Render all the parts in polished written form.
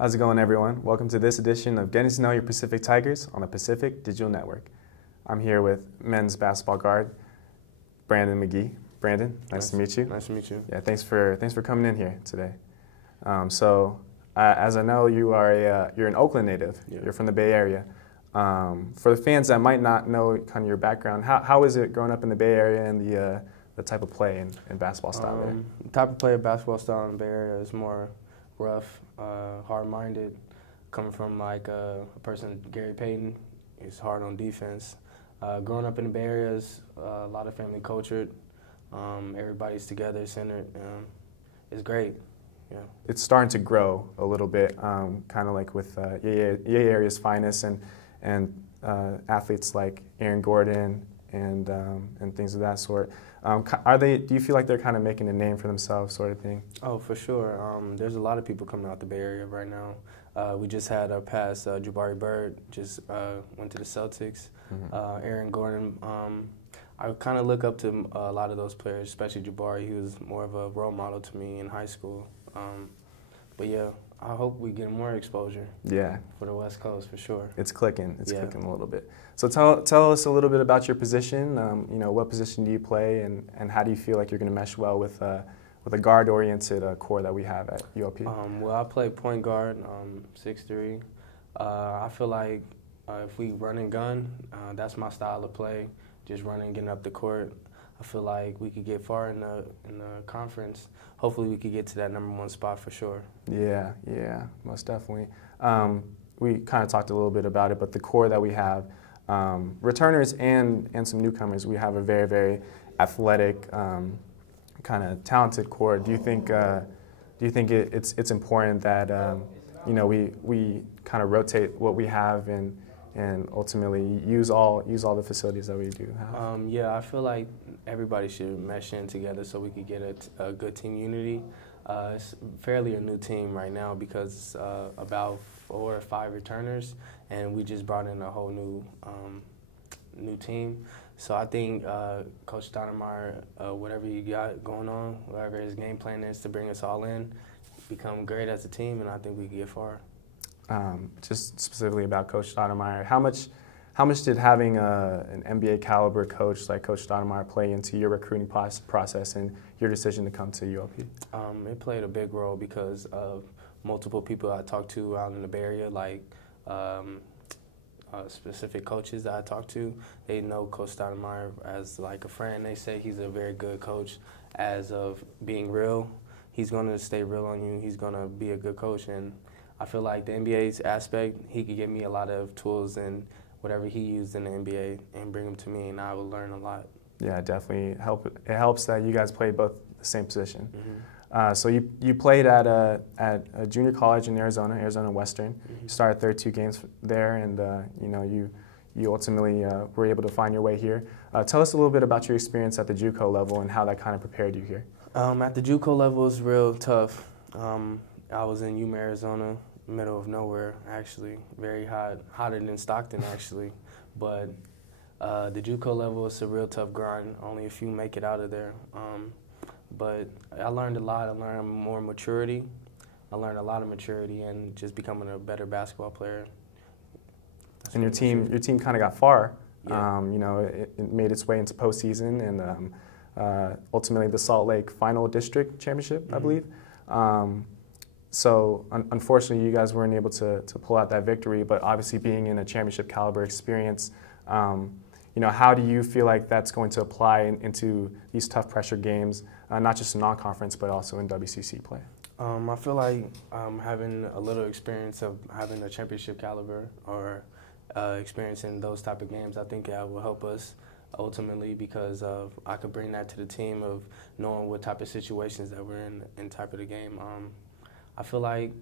How's it going, everyone? Welcome to this edition of Getting to Know Your Pacific Tigers on the Pacific Digital Network. I'm here with men's basketball guard Brandon McGhee. Brandon, nice to meet you. Nice to meet you. Yeah, thanks for coming in here today. As I know, you're an Oakland native. Yeah. You're from the Bay Area. For the fans that might not know kind of your background, how is it growing up in the Bay Area and the type of play and basketball style there? The type of play of basketball style in the Bay Area is more rough, hard-minded. Coming from like a person, Gary Payton, is hard on defense. Growing up in the Bay Area is a lot of family cultured. Everybody's together, centered. It's great. Yeah. It's starting to grow a little bit, kind of like with Yay Area's finest and athletes like Aaron Gordon and things of that sort. Do you feel like they're kind of making a name for themselves, sort of thing? Oh, for sure. There's a lot of people coming out the Bay Area right now. We just had our past Jabari Bird just went to the Celtics. Mm-hmm. Aaron Gordon. I kind of look up to a lot of those players, especially Jabari. He was more of a role model to me in high school. But yeah, I hope we get more exposure. Yeah. For the West Coast, for sure. It's clicking. It's clicking a little bit. So tell us a little bit about your position. What position do you play, and how do you feel like you're going to mesh well with a guard-oriented core that we have at UOP? Well, I play point guard, 6'3". I feel like if we run and gun, that's my style of play. Just running, getting up the court. I feel like we could get far in the conference. Hopefully we could get to that #1 spot for sure. Yeah, most definitely. We kind of talked a little bit about it, but the core that we have, returners and some newcomers, we have a very, very athletic, kind of talented core. Do you think it's important that we kind of rotate what we have and ultimately use all the facilities that we do have? Yeah, I feel like everybody should mesh in together so we could get a good team unity. It's fairly a new team right now because it's about 4 or 5 returners, and we just brought in a whole new team. So I think Coach Stoudemire, whatever he got going on, whatever his game plan is to bring us all in, become great as a team, and I think we can get far. Just specifically about Coach Stoudemire, how much did having an NBA caliber coach like Coach Stoudemire play into your recruiting process and your decision to come to UOP? It played a big role because of multiple people I talked to out in the Bay Area, like specific coaches that I talked to. They know Coach Stoudemire as like a friend. They say he's a very good coach. As of being real, he's going to stay real on you. He's going to be a good coach, and I feel like the NBA's aspect, he could give me a lot of tools and whatever he used in the NBA and bring them to me, and I will learn a lot. Yeah, definitely. It helps that you guys play both the same position. Mm-hmm. So you played at a junior college in Arizona Western. Mm-hmm. You started 32 games there, and you ultimately were able to find your way here. Tell us a little bit about your experience at the JUCO level and how that kind of prepared you here. At the JUCO level, it's real tough. I was in Yuma, Arizona. Middle of nowhere, actually, very hot, hotter than Stockton, actually. But the JUCO level is a real tough grind. Only a few make it out of there. But I learned a lot. I learned more maturity. I learned a lot of maturity and just becoming a better basketball player. And your team kind of got far. Yeah. It made its way into postseason and ultimately the Salt Lake Final District Championship, mm-hmm. I believe. So unfortunately, you guys weren't able to pull out that victory. But obviously, being in a championship caliber experience, how do you feel like that's going to apply into these tough pressure games, not just in non-conference but also in WCC play? I feel like having a little experience of having a championship caliber or experience in those type of games, I think that will help us ultimately because I could bring that to the team of knowing what type of situations that we're in type of the game. I feel like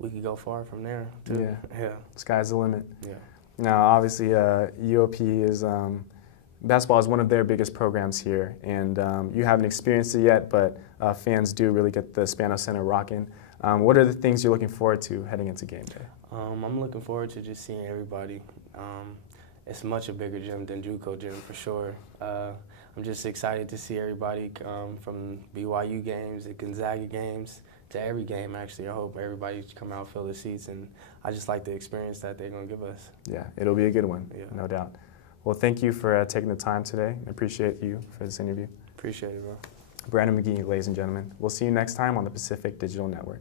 we could go far from there, too. Yeah. Sky's the limit. Yeah. Now, obviously, UOP is basketball is one of their biggest programs here, and you haven't experienced it yet, but fans do really get the Spano Center rocking. What are the things you're looking forward to heading into game day? I'm looking forward to just seeing everybody. It's much a bigger gym than JUCO gym for sure. I'm I'm just excited to see everybody from BYU games, the Gonzaga games, to every game, actually. I hope everybody come out, fill the seats, and I just like the experience that they're going to give us. Yeah, it'll be a good one, Yeah. no doubt. Well, thank you for taking the time today. I appreciate you for this interview. Appreciate it, bro. Brandon McGhee, ladies and gentlemen. We'll see you next time on the Pacific Digital Network.